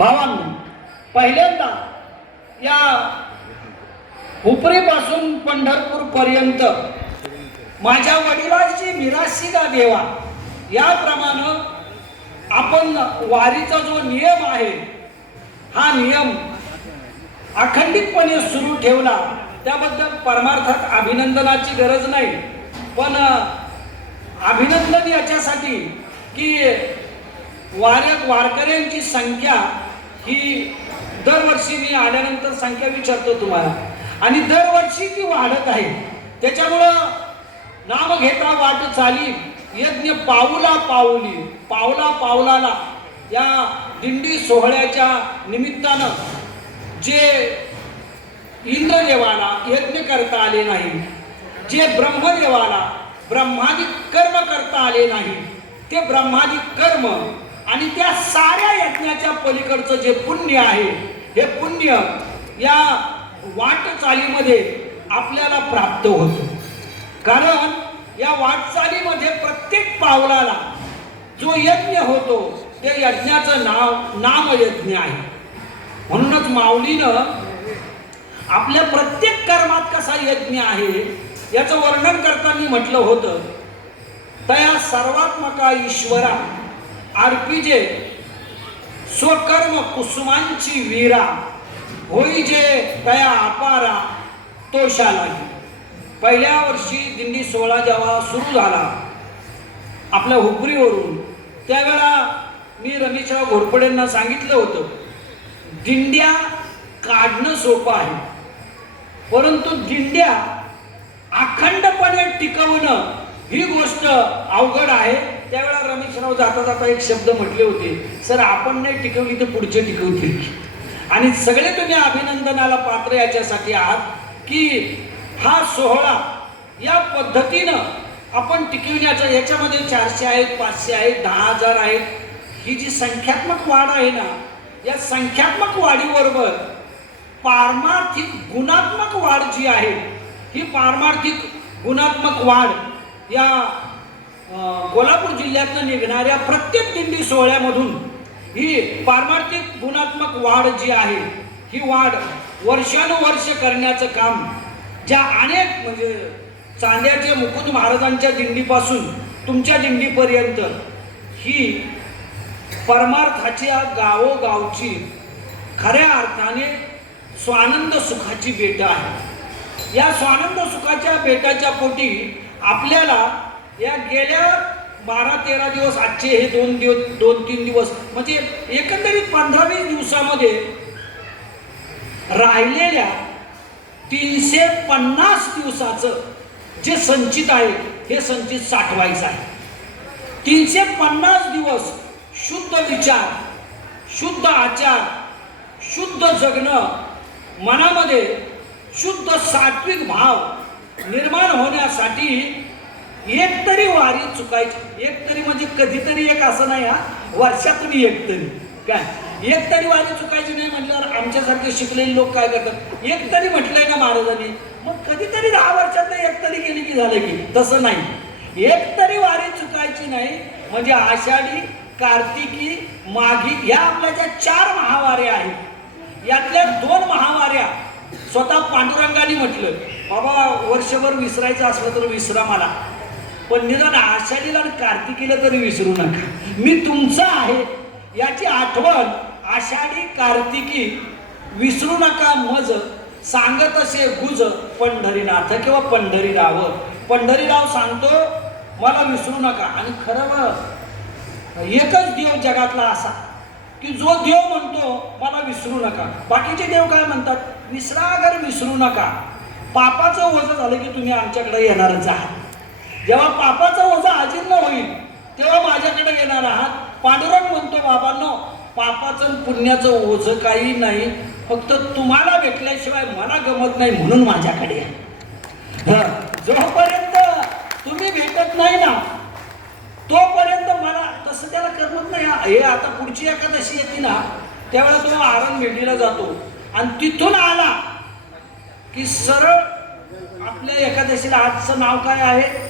भावांनो पहिल्यांदा या उपरीपासून पंढरपूर पर्यंत माझ्या वडिलांची मिराशी का देवा याप्रमाणे आपण वारीचा जो नियम आहे हा नियम अखंडितपणे सुरू ठेवला. त्याबद्दल परमार्थात अभिनंदनाची गरज नाही. पण अभिनंदन याच्यासाठी की वाऱ्यात वारकऱ्यांची संख्या ही दरवर्षी मी आल्यानंतर संख्या विचारतो तुम्हाला. आणि दरवर्षी ती वाढत आहे. त्याच्यामुळं नाम घेता वाट चाली यज्ञ पाऊला पाऊली पावला पावलाला या दिंडी सोहळ्याच्या निमित्तानं जे इंद्रदेवाला यज्ञ करता आले नाही जे ब्रह्मदेवाला ब्रह्मादिक कर्म करता आले नाही ते ब्रह्मादिक कर्म आणि त्या साऱ्या यज्ञाच्या पलीकडचं जे पुण्य आहे हे पुण्य या वाटचालीमध्ये आपल्याला प्राप्त होतो. कारण या वाटचालीमध्ये प्रत्येक पावलाला जो यज्ञ होतो ते यज्ञाचं नाव नामयज्ञ आहे. म्हणूनच माऊलीनं आपल्या प्रत्येक कर्मात कसा यज्ञ आहे याचं वर्णन करताना म्हटलं होतं तया सर्वात्मका ईश्वरा. अर्पिजे स्वकर्म कुसुमांची वीरा. होई जे तया अपारा तोषालाही पहिल्या वर्षी दिंडी सोहळा जेव्हा सुरू झाला आपल्या हुपरीवरून त्यावेळा मी रमेशराव घोरपडेंना सांगितलं होतं दिंड्या काढणं सोपं आहे. परंतु दिंड्या अखंडपणे टिकवणं ही गोष्ट अवघड आहे. त्यावेळेला रमेशराव जाता जाता एक शब्द म्हटले होते सर आपण नाही टिकवली तर पुढचे टिकवतील. आणि सगळे तुम्ही अभिनंदनाला पात्र याच्यासाठी आहात की हा सोहळा या पद्धतीनं आपण टिकविण्याचा याच्यामध्ये चारशे आहेत पाचशे आहेत दहा हजार आहेत. ही जी संख्यात्मक वाढ आहे ना या संख्यात्मक वाढीबरोबर पारमार्थिक गुणात्मक वाढ जी आहे ही पारमार्थिक गुणात्मक वाढ या कोल्हापूर जिल्ह्यातनं निघणाऱ्या प्रत्येक दिंडी सोहळ्यामधून ही पारमार्थिक गुणात्मक वाढ जी आहे ही वाढ वर्षानुवर्ष करण्याचं काम ज्या अनेक म्हणजे चांद्याच्या मुकुंद महाराजांच्या दिंडीपासून तुमच्या दिंडीपर्यंत ही परमार्थाच्या गावोगावची खऱ्या अर्थाने स्वानंद सुखाची बेट आहे या स्वानंद सुखाच्या बेटाच्या पोटी आपल्याला या गेल्या बारा तेरा दिवस आजचे हे दोन दिवस दोन तीन दिवस म्हणजे एकंदरीत पंधरा वीस दिवसामध्ये राहिलेल्या तीनशे पन्नास दिवसाचं जे संचित आहे हे संचित साठवायचं आहे. तीनशे पन्नास दिवस शुद्ध विचार शुद्ध आचार शुद्ध जगणं मनामध्ये शुद्ध सात्विक भाव निर्माण होण्यासाठी एक तरी वारी चुकायची. एक तरी म्हणजे कधीतरी एक असं नाही हा. वर्षातून एक तरी. काय? एक तरी वारी चुकायची नाही म्हटल्यावर आमच्यासारखे शिकलेले लोक काय करतात? एक तरी म्हटलंय ना महाराजांनी मग कधीतरी दहा वर्षात एक तरी गेली की झालं की? तसं नाही. एक तरी वारी चुकायची नाही म्हणजे आषाढी कार्तिकी माघी ह्या आपल्या ज्या चार महावाऱ्या आहेत यातल्या दोन महावाऱ्या स्वतः पांडुरंगाने म्हटलं. बाबा वर्षभर विसरायचं असलं तर विसरा मला. पण निदान आषाढीला आणि कार्तिकीला तरी विसरू नका. मी तुमचा आहे याची आठवण आषाढी कार्तिकी विसरू नका मज. सांगत असे गुज पंढरीनाथ किंवा पंढरीराव. पंढरीराव सांगतो मला विसरू नका. आणि खरं एकच देव जगातला असा की जो देव म्हणतो मला विसरू नका. बाकीचे देव काय म्हणतात? विसरागर विसरू नका. पापाचं वजन झालं की तुम्ही आमच्याकडे येणारच आहात. जेव्हा पापाचं ओझं अजीर्ण होईल तेव्हा माझ्याकडे येणार आहात. पांडुरंग म्हणतो बाबांनो पापाचं आणि पुण्याचं ओझं काही नाही. फक्त तुम्हाला भेटल्याशिवाय मला गमत नाही म्हणून माझ्याकडे आहे जोपर्यंत तुम्ही भेटत नाही ना तोपर्यंत मला तसं त्याला करमत नाही. हे आता पुढची एकादशी येते ना त्यावेळेला तो आरण भेटीला जातो. आणि तिथून आला की सरळ आपल्या एकादशीला आजचं नाव काय आहे?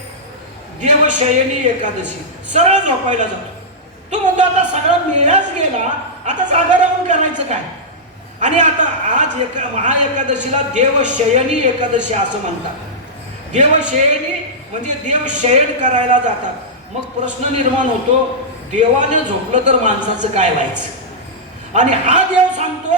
देवशयनी एकादशी. सरळ झोपायला जातो. तो म्हणतो आता सगळा मेळाच गेला. आता जागा राहून करायचं काय? आणि आता आज एका महा एकादशीला देवशयनी एकादशी असं म्हणतात. देवशयनी म्हणजे देव शयन करायला जातात. मग प्रश्न निर्माण होतो देवाने झोपलं तर माणसाचं काय व्हायचं? आणि हा देव सांगतो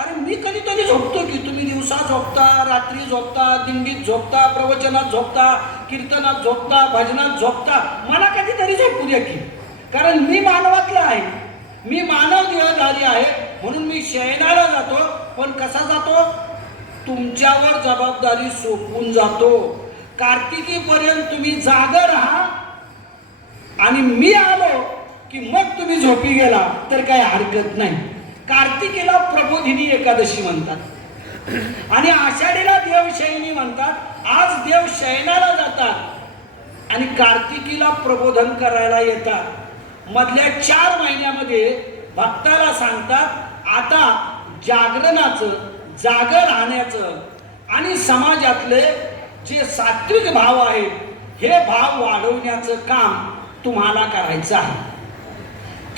अरे मी कधीतरी झोपतो की तुम्ही दिवसा झोपता रात्री झोपता दिंडीत झोपता प्रवचनात झोपता कीर्तनात झोपता भजनात झोपता मला कधीतरी झोपू द्या की. कारण मी मानवातला आहे. मी मानव देहधारी आहे म्हणून मी शयनाला जातो. पण कसा जातो? तुमच्यावर जबाबदारी सोपून जातो. कार्तिकीपर्यंत तुम्ही जाग राहा. आणि मी आलो की मग तुम्ही झोपी गेला तर काही हरकत नाही. कार्तिकीला प्रबोधिनी एकादशी म्हणतात. आणि आषाढीला देवशयनी म्हणतात. आज देव शयनाला जातात. आणि कार्तिकीला प्रबोधन करायला येतात. मधल्या चार महिन्यामध्ये भक्ताला सांगतात आता जागरणाचं जाग राहण्याचं आणि समाजातले जे सात्विक भाव आहेत हे भाव वाढवण्याचं काम तुम्हाला करायचं आहे.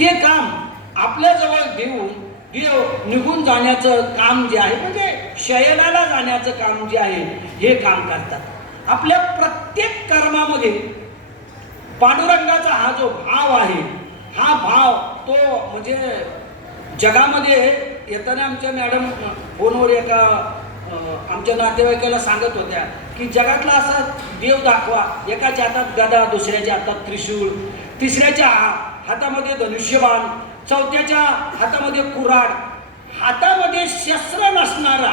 ते काम आपल्याजवळ घेऊन निघून जाण्याचं काम जे आहे म्हणजे शयनाला जाण्याचं काम जे आहे हे काम करतात. आपल्या प्रत्येक कर्मामध्ये पांडुरंगाचा हा जो भाव आहे हा भाव तो म्हणजे जगामध्ये येताना आमच्या मॅडम फोनवर एका आमच्या नातेवाईकाला सांगत होत्या की जगातला असा देव दाखवा एकाच्या हातात गदा दुसऱ्याच्या हातात त्रिशूळ तिसऱ्याच्या हातामध्ये धनुष्यबाण चौथ्याच्या हातामध्ये कुऱ्हाड. हातामध्ये शस्त्र नसणारा.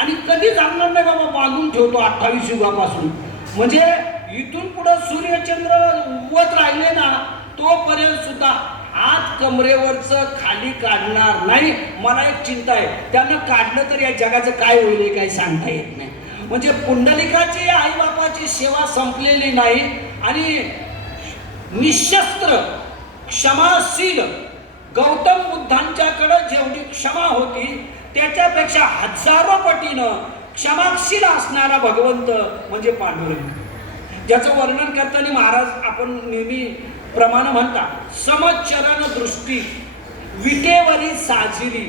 आणि कधी जाणणार नाही बाबा बांधून ठेवतो अठ्ठावीस युगापासून. म्हणजे इथून पुढं सूर्यचंद्र उगवत राहिले ना तोपर्यंत सुद्धा हात कमरेवरचं खाली काढणार नाही. मला एक चिंता आहे त्यानं काढलं तर या जगाचं काय होईल हे काही सांगता येत नाही. म्हणजे पुंडलिकाची आई बापाची सेवा संपलेली नाही आणि निशस्त्र क्षमाशील गौतम बुद्धांच्याकडे जेवढी क्षमा होती त्याच्यापेक्षा हजारो पटीनं क्षमाशील असणारा भगवंत म्हणजे पांडुरंग. ज्याचं वर्णन करताना महाराज आपण नेहमी प्रमाण म्हणता समचरण दृष्टी विटेवरी साजिरी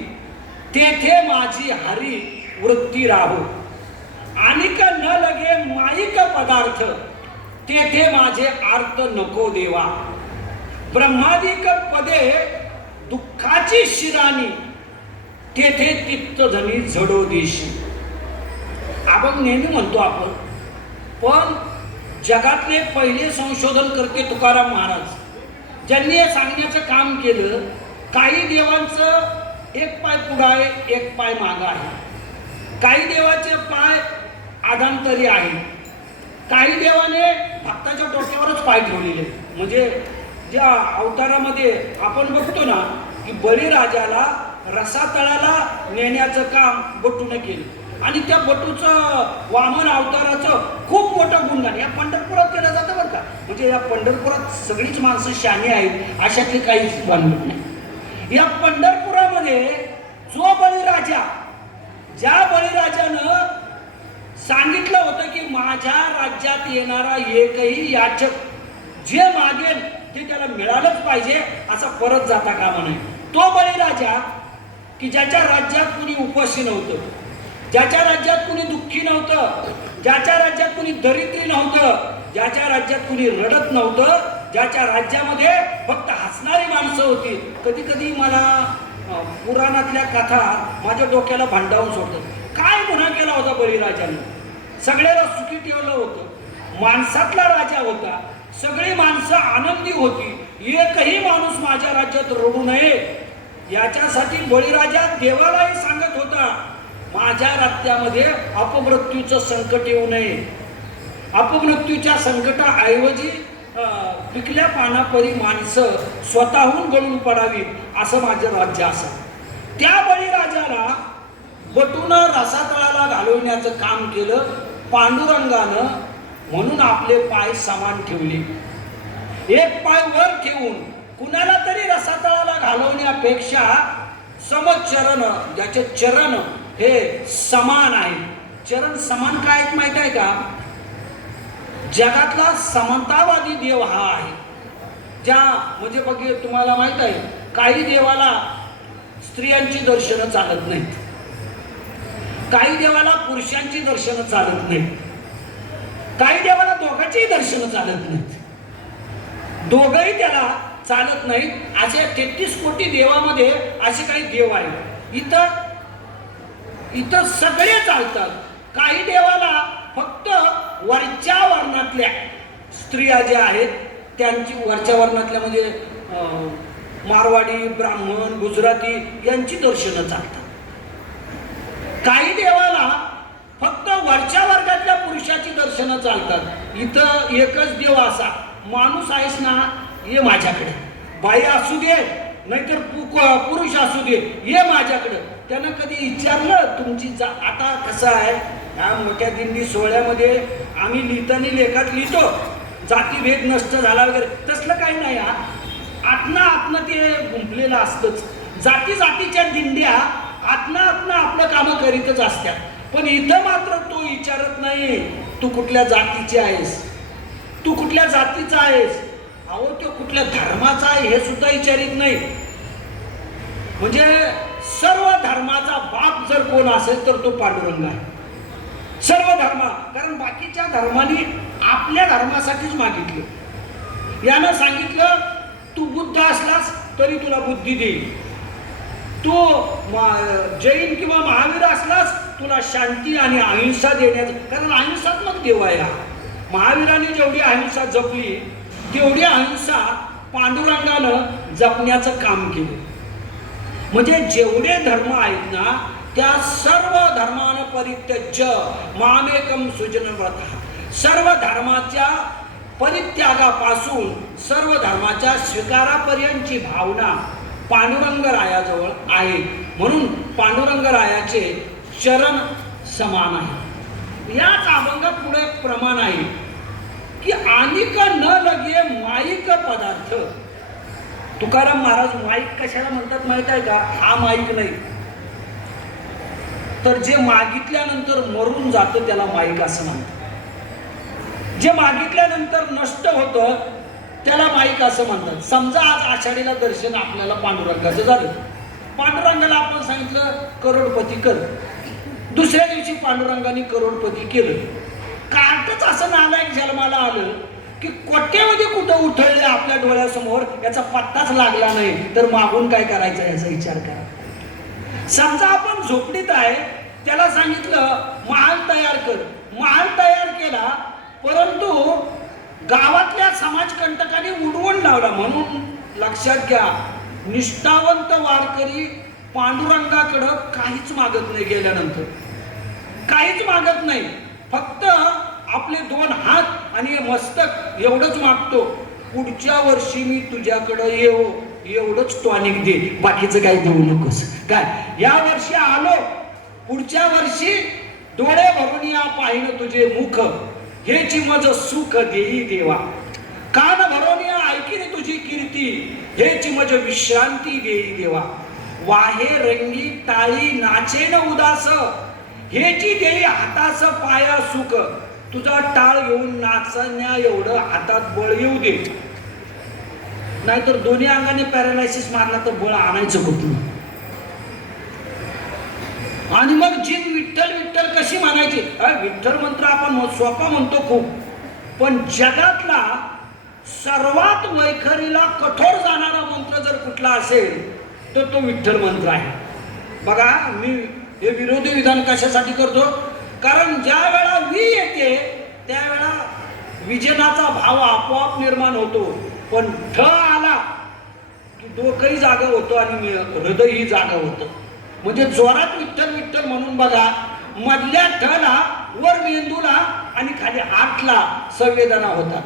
तेथे माझी हरी वृत्ती राहो. आणिक न लगे माईक पदार्थ तेथे माझे आर्त नको देवा. ब्रह्मादिक पदे दुःखाची शिराणी तेथे तित्तधनी झडो देशी. आपण नेहमी म्हणतो आपण पण जगातले पहिले संशोधन करते तुकाराम महाराज ज्यांनी हे सांगण्याचं काम केलं काही देवांचं एक पाय पुढं आहे एक पाय मागं आहे. काही देवाचे पाय आधांतरी आहे काही देवाने भक्ताच्या डोक्यावरच पाय ठेवलेले म्हणजे ज्या अवतारामध्ये आपण बघतो ना की बळीराजाला रसातळाला नेण्याचं काम बटून केलं. आणि त्या बटूचं वामन अवताराचं खूप मोठं गुणगान. या पंढरपुरात केलं जातं बरं का. म्हणजे या पंढरपुरात सगळीच माणसं शानी आहेत अशातली काहीच भानगड नाही. या पंढरपुरामध्ये जो बळीराजा ज्या बळीराजानं सांगितलं होतं की माझ्या राज्यात येणारा एकही याचक जे मागेल ते त्याला मिळालंच पाहिजे असा परत जाता कामा नये. तो बळीराजा की ज्याच्या राज्यात कुणी उपवासी नव्हतं ज्याच्या राज्यात कुणी दुःखी नव्हतं ज्याच्या राज्यात कुणी दरिद्री नव्हतं ज्याच्या राज्यात कुणी रडत नव्हतं ज्याच्या राज्यामध्ये फक्त हसणारी माणसं होती. कधी कधी मला पुराणातल्या कथा माझ्या डोक्याला भांडावून सोडतात. काय गुन्हा केला होता बळीराजाने? सगळ्याला सुखी ठेवलं होतं. माणसातला राजा होता. सगळी माणसं आनंदी होती एकही माणूस माझ्या राज्यात रडू नये. याच्यासाठी बळीराजा देवालाही सांगत होता माझ्या राज्यामध्ये अपमृत्यूचं संकट येऊ नये. अपमृत्यूच्या संकटाऐवजी पिकल्या पानापरी माणसं स्वतःहून गळून पडावी असं माझं राज्य असं त्या बळीराजाला बटून रसातळाला घालवण्याचं काम केलं पांडुरंगानं म्हणून आपले पाय समान ठेवले. एक पाय वर ठेवून कुणाला तरी रसातळाला घालवण्यापेक्षा समचरण ज्याचे चरण हे समान आहे. चरण समान काय आहेत माहीत आहे का? जगातला समतावादी देव हा आहे. ज्या म्हणजे बघ तुम्हाला माहीत आहे काही देवाला स्त्रियांची दर्शनं चालत नाहीत. काही देवाला पुरुषांची दर्शनं चालत नाहीत. काही देवाला दोघांचेही दर्शनं चालत नाहीत. दोघंही त्याला चालत नाहीत. असे तेहतीस कोटी देवामध्ये असे काही देव आहेत. इथं इथं सगळे चालतात. काही देवाला फक्त वरच्या वर्णातल्या स्त्रिया ज्या आहेत त्यांची वरच्या वर्णातल्या म्हणजे अं, मारवाडी ब्राह्मण गुजराती यांची दर्शनं चालतात. काही देवा फक्त वरच्या वर्गातल्या पुरुषाची दर्शन चालतात. इथं एकच देव असा माणूस आहेस ना ये माझ्याकडे. बाई असू दे नाहीतर पुरुष असू दे ये माझ्याकडे. त्यानं कधी विचारलं तुमची जा आता कसं आहे? या मोठ्या दिंडी सोहळ्यामध्ये आम्ही लिहिताना लेखात लिहितो. जातीभेद नष्ट झाला वगैरे. तसलं काही नाही हा. आतनं आतनं ते गुंपलेलं असतंच. जाती जातीच्या दिंड्या आतनं आतनं आपलं कामं करीतच असतात. पण इथं मात्र तो विचारत नाही. तू कुठल्या जातीची आहेस? तू कुठल्या जातीचा आहेस? अहो तो कुठल्या धर्माचा आहे हे सुद्धा विचारित नाही. म्हणजे सर्व धर्माचा बाप जर कोण असेल तर तो पांडुरंग आहे. सर्व धर्म कारण बाकीच्या धर्माने आपल्या धर्मासाठीच मागितलं. यानं सांगितलं तू बुद्ध असलास तरी तुला बुद्धी देईल. तू जैन किंवा महावीर असलास तुला शांती आणि अहिंसा देण्याचं कारण अहिंसात्मक देव आहे हा. महावीराने जेवढी अहिंसा जपली तेवढी अहिंसा पांडुरंगानं जपण्याचं काम केलं. म्हणजे जेवढे धर्म आहेत ना त्या सर्व धर्मानं परित्यज्य मामेकम सुजन व्रत. सर्व धर्माच्या परित्यागापासून सर्व धर्माच्या स्वीकारापर्यंतची भावना पांडुरंगरायाजवळ आहे. म्हणून पांडुरंगरायाचे चरण समान आहे. याच अभंगात पुढे एक प्रमाण आहे की अनिक न लगे माईक पदार्थ. तुकाराम महाराज माईक कशाला म्हणतात माहीत आहे का? हा माईक नाही. तर जे मागितल्यानंतर मरून जातं त्याला माईक असं म्हणतात. जे मागितल्यानंतर नष्ट होतं त्याला माईक असं म्हणतात. समजा आज आषाढीला दर्शन आपल्याला पांडुरंगाचं झालं. पांडुरंगाला आपण सांगितलं करोडपती कर. दुसऱ्या दिवशी पांडुरंगाने करोडपती केलं. कार्टच असं नालायक जन्माला आलं की कोट्यामध्ये कुठं उठळले आपल्या डोळ्यासमोर याचा पत्ताच लागला नाही. तर मागून काय करायचं याचा विचार करा. समजा आपण झोपडीत आहे त्याला सांगितलं महाल तयार कर. महाल तयार केला परंतु गावातल्या समाजकंटकाने उडवून लावला. म्हणून लक्षात घ्या निष्ठावंत वारकरी पांडुरंगाकडं काहीच मागत नाही गेल्यानंतर. काहीच मागत नाही. फक्त आपले दोन हात आणि मस्तक एवढंच मागतो. पुढच्या वर्षी मी तुझ्याकडं येऊ एवढंच टॉनिक दे. बाकीचं काही देऊ नकोस. काय? या वर्षी आलो. पुढच्या वर्षी डोळे भरून या पाहिलं तुझे मुख. हेची मज सुख देई देवा. कान भरून या ऐकीन तुझी कीर्ती. हेची मज विश्रांती देई देवा. वाहे रंगी टाळी नाचेन उदास. हेची देई हातास पाया सुख तुझा टाळ घेऊन नाचण्या एवढं हातात बळ येऊ दे. नाहीतर दोन्ही अंगाने पॅरालायसिस मारला तर बळ आणायचं कुठून? आणि मग जीन विठ्ठल विठ्ठल कशी म्हणायची विठ्ठल मंत्र आपण सोपा म्हणतो खूप. पण जगातला सर्वात वैखरीला कठोर जाणारा मंत्र जर कुठला असेल तर तो विठ्ठल मंत्र आहे. बघा मी हे विरोधी विधान कशासाठी करतो? कारण ज्या वेळा वी येते त्यावेळा विजनाचा भाव आपोआप निर्माण होतो. पण ठ आला की डोकंही जागा होतं आणि हृदयही जागा होतं. म्हणजे जोरात विठ्ठल विठ्ठल म्हणून बघा मधल्या ठला वर मेंदूला आणि खाली आठला संवेदना होतात.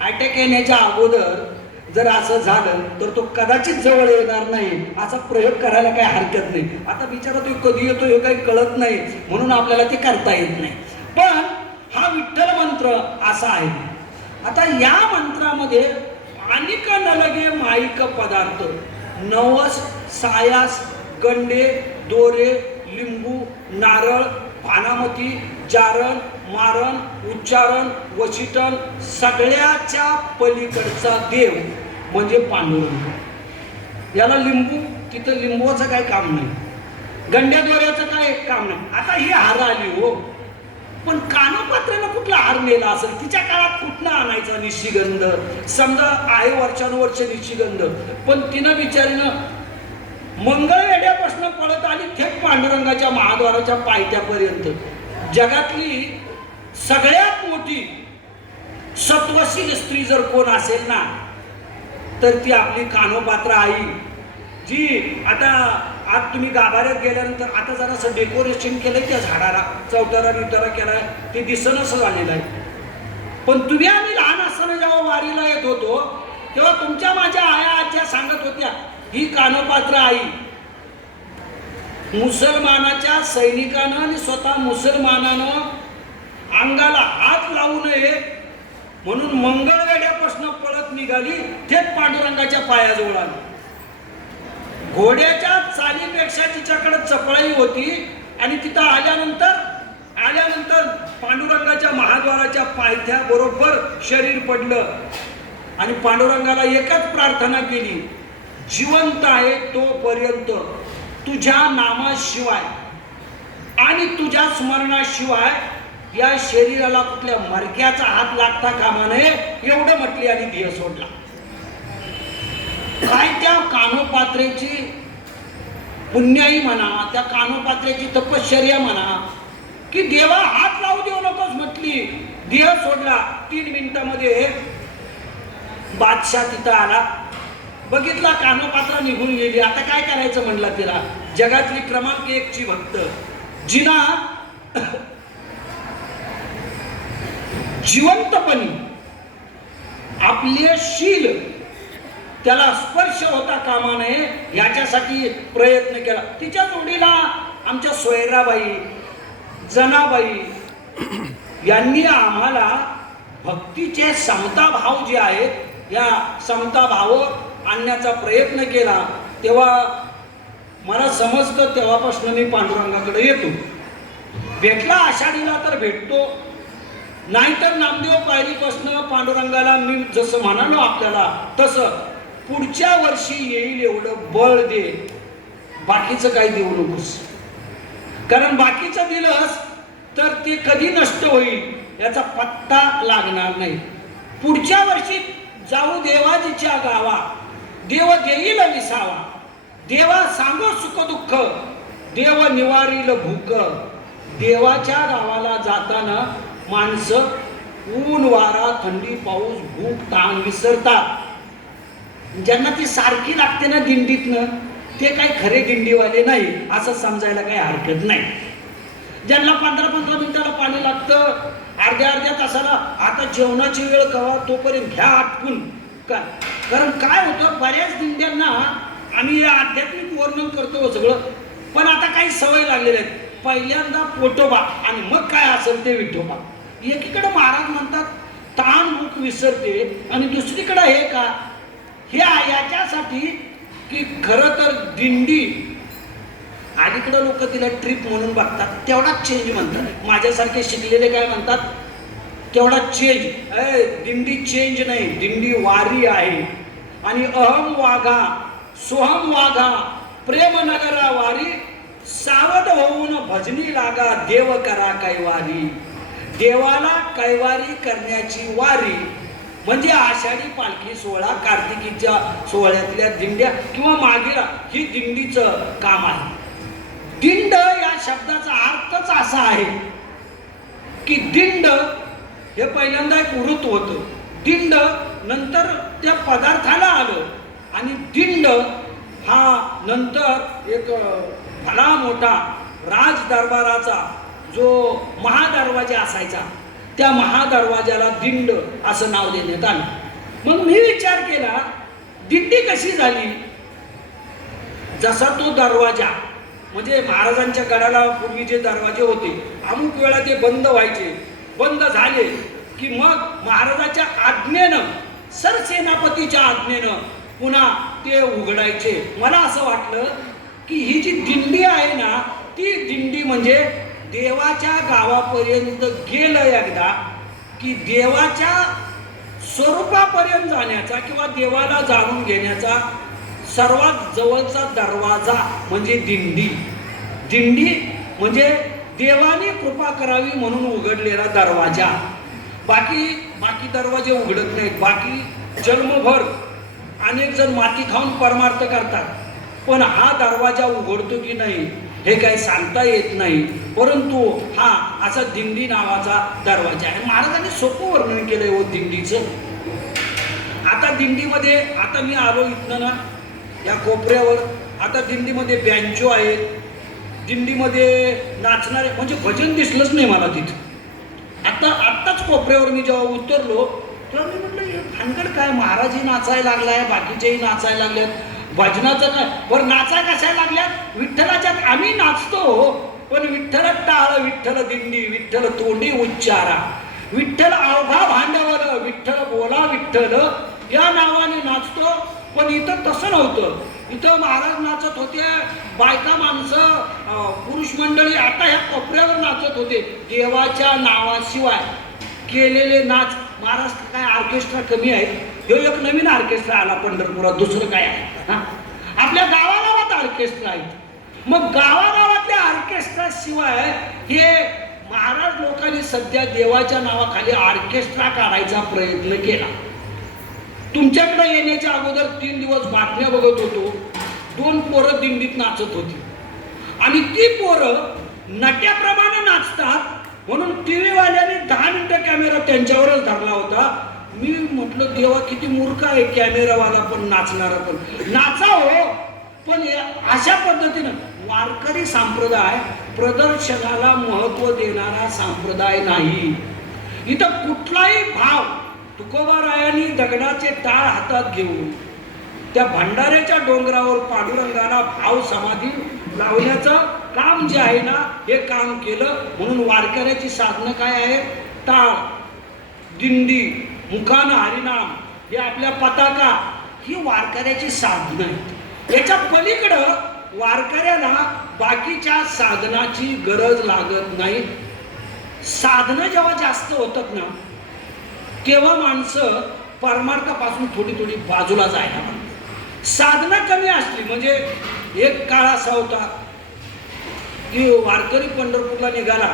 अटॅक येण्याच्या अगोदर जर असं झालं तर तो कदाचित जवळ येणार नाही. असा प्रयोग करायला काही हरकत नाही. आता बिचारा तो कधी येतो हे काही कळत नाही. म्हणून आपल्याला ते करता येत नाही. पण हा विठ्ठल मंत्र असा आहे. आता या मंत्रामध्ये अनेक नलगे माईक पदार्थ. नवस सायास गंडे दोरे लिंबू नारळ पानामती जारण मारण उच्चारण वशिटन सगळ्याच्या पलीकडचा देव. म्हणजे पांडुरंग. याला लिंबू तिथं लिंबूचं काय काम नाही. गंड्याद्वाऱ्याचं काय काम नाही. आता ही हार आली हो. पण कानपात्रानं कुठला हार नेला असेल? तिच्या काळात कुठनं आणायचा निशिगंध? समजा आहे वर्षानुवर्ष निशिगंध. पण तिनं बिचारीनं मंगळवेड्यापासून पळत आली थेट पांडुरंगाच्या महाद्वाराच्या पायथ्यापर्यंत. जगातली सगळ्यात मोठी सत्वशील स्त्री जर कोण असेल ना तर ती आपली कानोपात्र आई. जी आता आज तुम्ही गाभाऱ्यात गेल्यानंतर आता जरासं डेकोरेशन केलंय त्या झाडाला. चौतारा बिवतारा केलाय. ते दिसनच झालेलं आहे. पण तुम्ही आम्ही लहान असताना जेव्हा वारीला येत होतो तेव्हा तुमच्या माझ्या आया आज्या सांगत होत्या ही कानोपात्र आई. मुसलमानाच्या सैनिकानं आणि स्वतः मुसलमानानं अंगाला हात लावू नये म्हणून मंगळवेड्यापासून पळत निघाली थेट पांडुरंगाच्या पायाजवळ आली. घोड्याच्या चालीपेक्षा तिच्याकडे चपळाई होती आणि तिथं आल्यानंतर आल्यानंतर पांडुरंगाच्या महाद्वाराच्या पायथ्या बरोबर शरीर पडलं आणि पांडुरंगाला एकच प्रार्थना केली जिवंत आहे तोपर्यंत तुझ्या नामाशिवाय आणि तुझ्या स्मरणाशिवाय या शरीराला कुठल्या मरक्याचा हात लागता कामा नये एवढं म्हटली आणि ध्येय सोडला. काय त्या कानोपात्रेची पुण्याई म्हणा त्या कानोपात्रेची तपश्चर्या म्हणा की देवा हात लावू देऊ नकोस म्हटली. देह सोडला. तीन मिनिटामध्ये बादशाह तिथं आला. बघितला कानोपात्रा निघून गेली. आता काय करायचं म्हणला तिला? जगातली क्रमांक एकची भक्त. जिना जिवंतपणी आपले शील त्याला स्पर्श होता कामा नये याच्यासाठी प्रयत्न केला. तिच्या जोडीला आमच्या सोयराबाई जनाबाई यांनी आम्हाला भक्तीचे समता भाव जे आहेत या समता भाव आणण्याचा प्रयत्न केला. तेव्हा मला समजतं तेव्हापासून मी पांडुरंगाकडे येतो. भेटला आषाढीला तर भेटतो. नाहीतर नामदेव पायरीपासनं पांडुरंगाला मी जसं म्हणालो आपल्याला तसं पुढच्या वर्षी येईल एवढं बळ दे. बाकीचं काही देऊ नकोस. कारण बाकीचं दिलंस तर ते कधी नष्ट होईल याचा पत्ता लागणार नाही. पुढच्या वर्षी जाऊ देवाजीच्या गावा. देव देईल विसावा देवा सांगो सुख दुःख देव निवारील भूक. देवाच्या गावाला जाताना माणसं ऊन वारा थंडी पाऊस भूक ताण विसरतात. ज्यांना ती सारखी लागते ना दिंडीतनं ते काही खरे दिंडीवाले नाही असं समजायला काही हरकत नाही. ज्यांना पंधरा पंधरा मिनिटाला पाणी लागतं अर्ध्या अर्ध्या तासाला आता जेवणाची वेळ कवा तोपर्यंत घ्या आटकून का कारण काय होतं बऱ्याच दिंड्यांना आम्ही आध्यात्मिक वर्णन करतो हो सगळं पण आता काही सवय लागलेल्या आहेत. पहिल्यांदा पोटोबा आणि मग काय असेल ते विठोबा. एकीकडे महाराज म्हणतात ताण मुख विसरते आणि दुसरीकडे हे का? हे याच्यासाठी की खरं तर दिंडी अलीकडं लोक तिला ट्रिप म्हणून बघतात तेवढाच चेंज म्हणतात. माझ्यासारखे शिकलेले काय म्हणतात? तेवढा चेंज अय दिंडी चेंज नाही दिंडी वारी आहे. आणि अहम वाघा सोहम वाघा प्रेमनगरा वारी सावध होऊन भजनी लागा देव करा कैवारी. देवाला कैवारी करण्याची वारी म्हणजे आषाढी पालखी सोहळा कार्तिकीच्या सोहळ्यातल्या दिंड्या किंवा मागेला ही दिंडीचं काम आहे. दिंड या शब्दाचा अर्थच असा आहे की दिंड हे पहिल्यांदा एक वृत्त होतं. दिंड नंतर त्या पदार्थाला आलं आणि दिंड हा नंतर एक भला मोठा राज दरबाराचा जो महादरवाजा असायचा त्या महादरवाजाला दिंड असं नाव देण्यात आलं. मग मी विचार केला दिंडी कशी झाली? जसा तो दरवाजा म्हणजे महाराजांच्या गडाला पूर्वी जे दरवाजे होते अमुक वेळा ते बंद व्हायचे. बंद झाले की मग महाराजाच्या आज्ञेनं सरसेनापतीच्या आज्ञेनं पुन्हा ते उघडायचे. मला असं वाटलं की ही जी दिंडी आहे ना ती दिंडी म्हणजे देवाच्या गावापर्यंत गेलं एकदा की देवाच्या स्वरूपापर्यंत जाण्याचा किंवा देवाला जाणून घेण्याचा सर्वात जवळचा दरवाजा म्हणजे दिंडी. दिंडी म्हणजे देवाने कृपा करावी म्हणून उघडलेला दरवाजा. बाकी बाकी दरवाजे उघडत नाहीत. बाकी जन्मभर अनेक जण माती खाऊन परमार्थ करतात. पण हा दरवाजा उघडतो की नाही? हे काही सांगता येत नाही. परंतु हा असा दिंडी नावाचा दरवाजा आहे. महाराजांनी सोपं वर्णन केलंय हो दिंडीचं. आता दिंडीमध्ये आता मी आलो इथनं ना या कोपऱ्यावर. आता दिंडीमध्ये बँचो आहेत. दिंडीमध्ये नाचणारे म्हणजे भजन दिसलंच नाही मला तिथं. आता आत्ताच कोपऱ्यावर मी जेव्हा उतरलो तेव्हा मी म्हटलं हे भानगड काय? महाराजही नाचायला लागलाय बाकीचेही नाचायला लागलेत. भजनाचं नाही पण नाचा कशा लागल्यात? विठ्ठलाच्यात आम्ही नाचतो. पण विठ्ठल टाळ विठ्ठल दिंडी विठ्ठल तोंडी उच्चारा. विठ्ठल अवघा भांडवल विठ्ठल बोला विठ्ठल. या नावाने नाचतो. पण इथं तसं नव्हतं. इथं महाराज नाचत होते. बायका माणसं पुरुष मंडळी आता ह्या कोपऱ्यावर नाचत होते. देवाच्या नावाशिवाय. केलेले नाच महाराष्ट्र काय ऑर्केस्ट्रा कमी आहे हे एक नवीन ऑर्केस्ट्रा आला पंढरपुरात दुसरं काय आहे? हा? आपल्या गावागावात ऑर्केस्ट्रा आहेत. मग गावागावातल्या ऑर्केस्ट्रा शिवाय हे महाराज लोकांनी सध्या देवाच्या नावाखाली ऑर्केस्ट्रा काढायचा प्रयत्न केला. तुमच्याकडे येण्याच्या अगोदर तीन दिवस बातम्या बघत होतो. दोन पोरं दिंडीत नाचत होती. आणि ती पोरं नट्याप्रमाणे नाचतात म्हणून टी व्हीवाल्याने दहा मिनटं कॅमेरा त्यांच्यावरच धरला होता. मी म्हटलं देवा किती मूर्ख आहे कॅमेरावाला पण नाचणारा पण. नाचा हो पण या- अशा पद्धतीनं वारकरी संप्रदाय प्रदर्शनाला महत्त्व देणारा संप्रदाय नाही. इथं कुठलाही भाव तुकोबारायांनी दगडाचे टाळ हातात घेऊन त्या भंडाऱ्याच्या डोंगरावर पांडुरंगाला भाव समाधी लावण्याचं काम जे आहे ना हे काम केलं. म्हणून वारकऱ्याची साधनं काय आहे टाळ दिंडी मुखान हरिनाम हे आपल्या पताका ही वारकऱ्याची साधनं आहेत. याच्या पलीकडं वारकऱ्याला बाकीच्या साधनाची गरज लागत नाही. साधनं जेव्हा जास्त होतात ना तेव्हा माणसं परमार्थापासून थोडी थोडी बाजूला जायला लागतात. कमी असली म्हणजे एक काळ असा होता की वारकरी पंढरपूरला निघाला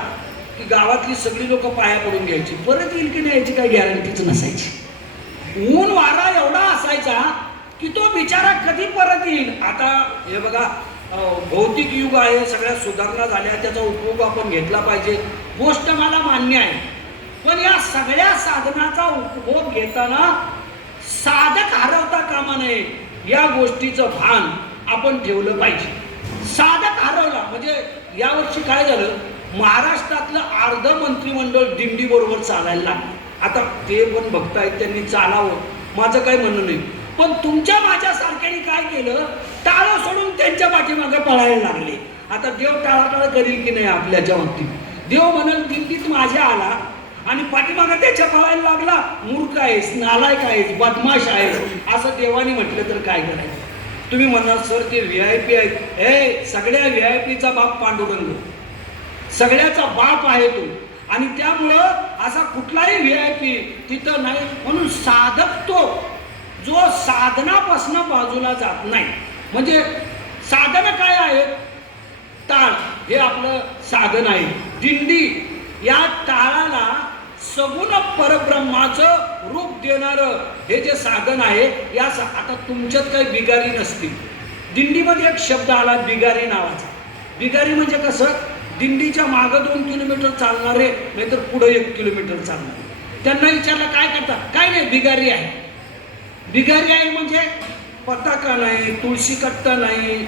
की गावातली सगळी लोक पाया पडून घ्यायची. परत येईल की नाही याची काही गॅरंटीच नसायची. ऊन वारा एवढा असायचा की तो बिचारा कधी परत येईल? आता हे बघा भौतिक युग आहे सगळ्या सुधारणा झाल्या त्याचा उपयोग आपण घेतला पाहिजे. गोष्ट मला मान्य आहे. पण या सगळ्या साधनाचा उपभोग घेताना साधक हरवता कामा नये. या गोष्टीचं भान आपण ठेवलं पाहिजे. साधक हरवला म्हणजे यावर्षी काय झालं? महाराष्ट्रातलं अर्ध मंत्रिमंडळ दिंडी बरोबर चालायला लागलं. आता ते पण बघतायत त्यांनी चालावं. माझं काही म्हणणं नाही. पण तुमच्या माझ्यासारख्याने काय केलं? टाळं सोडून त्यांच्या पाठीमागे पळायला लागले. आता देव टाळाटाळ करील की नाही आपल्याच्या बाबतीत देव म्हणाल दिंडीत माझ्या आला आणि पाठीमागं त्याच्या पळायला लागला. मूर्ख आहेस नालायक आहेस बदमाश आहेस. असं देवाने म्हटलं तर काय करायचं? तुम्ही म्हणाल सर ते व्ही आय पी आहेत. हे सगळ्या व्ही आय पीचा बाप पांडुरंग सगळ्याचा बाप आहे तो. आणि त्यामुळं असा कुठलाही व्ही आय पी तिथं नाही म्हणून साधक तो जो साधनापासनं बाजूला जात नाही. म्हणजे साधनं काय आहेत? ताळ हे आपलं साधन आहे. दिंडी या ताळाला सगुण परब्रह्माचं रूप देणारं हे जे साधन आहे या सा आता तुमच्यात काही बिगारी नसतील. दिंडीमध्ये एक शब्द आला बिगारी नावाचा. बिगारी म्हणजे कसं? दिंडीच्या मागं दोन किलोमीटर चालणारे नाहीतर पुढं एक किलोमीटर चालणारे त्यांना विचारलं काय करतात काय नाही बिगारी आहे. बिगारी आहे म्हणजे? पताका नाही तुळशी कट्टा नाही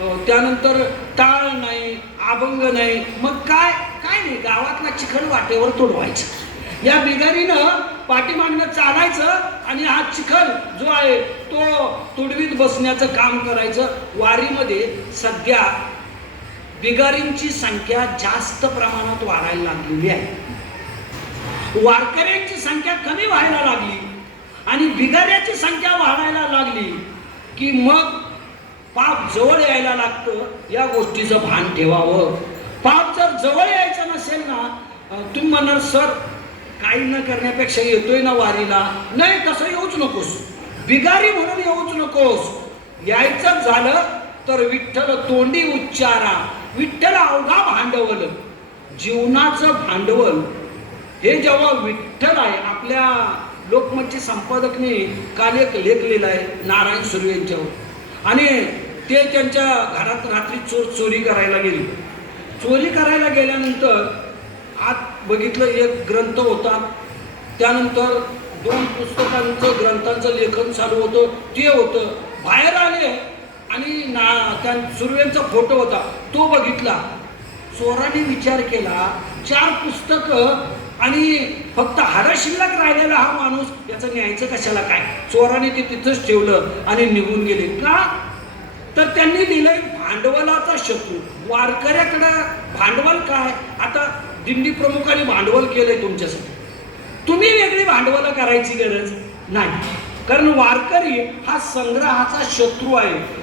हो, त्यानंतर टाळ नाही अभंग नाही मग काय? काय नाही गावातला चिखल वाटेवर तोडवायचं. या बिगारीनं पाठीमागनं चालायचं आणि हा चिखल जो आहे तो तुडवीत बसण्याचं काम करायचं. वारीमध्ये सध्या बिगारींची संख्या जास्त प्रमाणात वाढायला लागलेली आहे. वारकऱ्यांची संख्या कमी व्हायला लागली आणि बिगाऱ्याची संख्या वाढायला लागली की मग पाप जवळ यायला लागतं या गोष्टीचं भान ठेवावं. पाप जर जवळ यायचं नसेल ना तुम्ही म्हणाल सर काही न करण्यापेक्षा येतोय ना वारीला. नाही तसं येऊच नकोस. बिगारी म्हणून येऊच नकोस. यायचं झालं तर विठ्ठल तोंडी उच्चारा. विठ्ठल अवघा भांडवल. जीवनाचं भांडवल. हे जेव्हा विठ्ठल आहे आपल्या लोकमतचे संपादकने काल एक लेख लिहिला आहे नारायण सुर्वे यांच्यावर. आणि ते त्यांच्या घरात रात्री चोर चोरी करायला गेली. चोरी करायला गेल्यानंतर आत बघितलं एक ग्रंथ होता. त्यानंतर दोन पुस्तकांचं ग्रंथांचं लेखन चालू होतं. ते होतं. बाहेर आले आणि ना त्या सुर्वेंचा फोटो होता. तो बघितला. चोराने विचार केला चार पुस्तकं आणि फक्त हाडाशिल्लक राहिलेला हा माणूस याचं न्यायचं कशाला काय? चोराने ते तिथंच ठेवलं आणि निघून गेले. का? तर त्यांनी दिलंय भांडवलाचा शत्रू. वारकऱ्याकडं भांडवल काय? आता दिंडी प्रमुखाने भांडवल केलंय तुमच्यासाठी. तुम्ही वेगळी भांडवल करायची गरज नाही. कारण वारकरी हा संग्रहाचा शत्रू आहे.